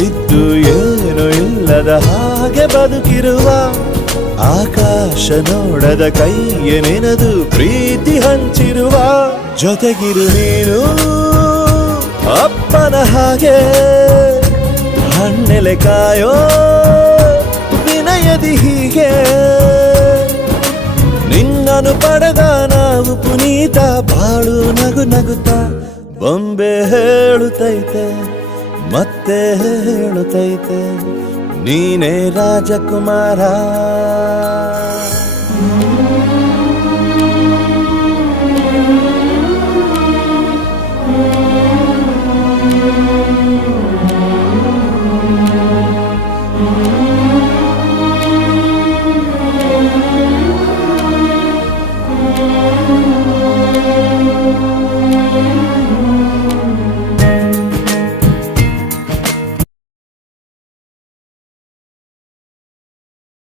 ಇದ್ದು ಏನು ಇಲ್ಲದ ಹಾಗೆ ಬದುಕಿರುವ ಆಕಾಶ ನೋಡದ ಕೈಯ ನೆನೆದು ಪ್ರೀತಿ ಹಂಚಿರುವ ಜೊತೆಗಿರು ನೀನು ಅಪ್ಪನ ಹಾಗೆ ಹಣ್ಣೆಲೆ ಕಾಯೋ ವಿನಯದಿ ಹೀಗೆ ನಿನ್ನನು ಪಡೆದ ನಾವು ಪುನೀತ ಬಾಳು ನಗು ನಗುತ್ತಾ ಬೊಂಬೆ ಹೇಳುತ್ತೈತೆ ಮತ್ತೆ ಹೇಳುತ್ತೈತೆ ನೀನೇ ರಾಜಕುಮಾರ.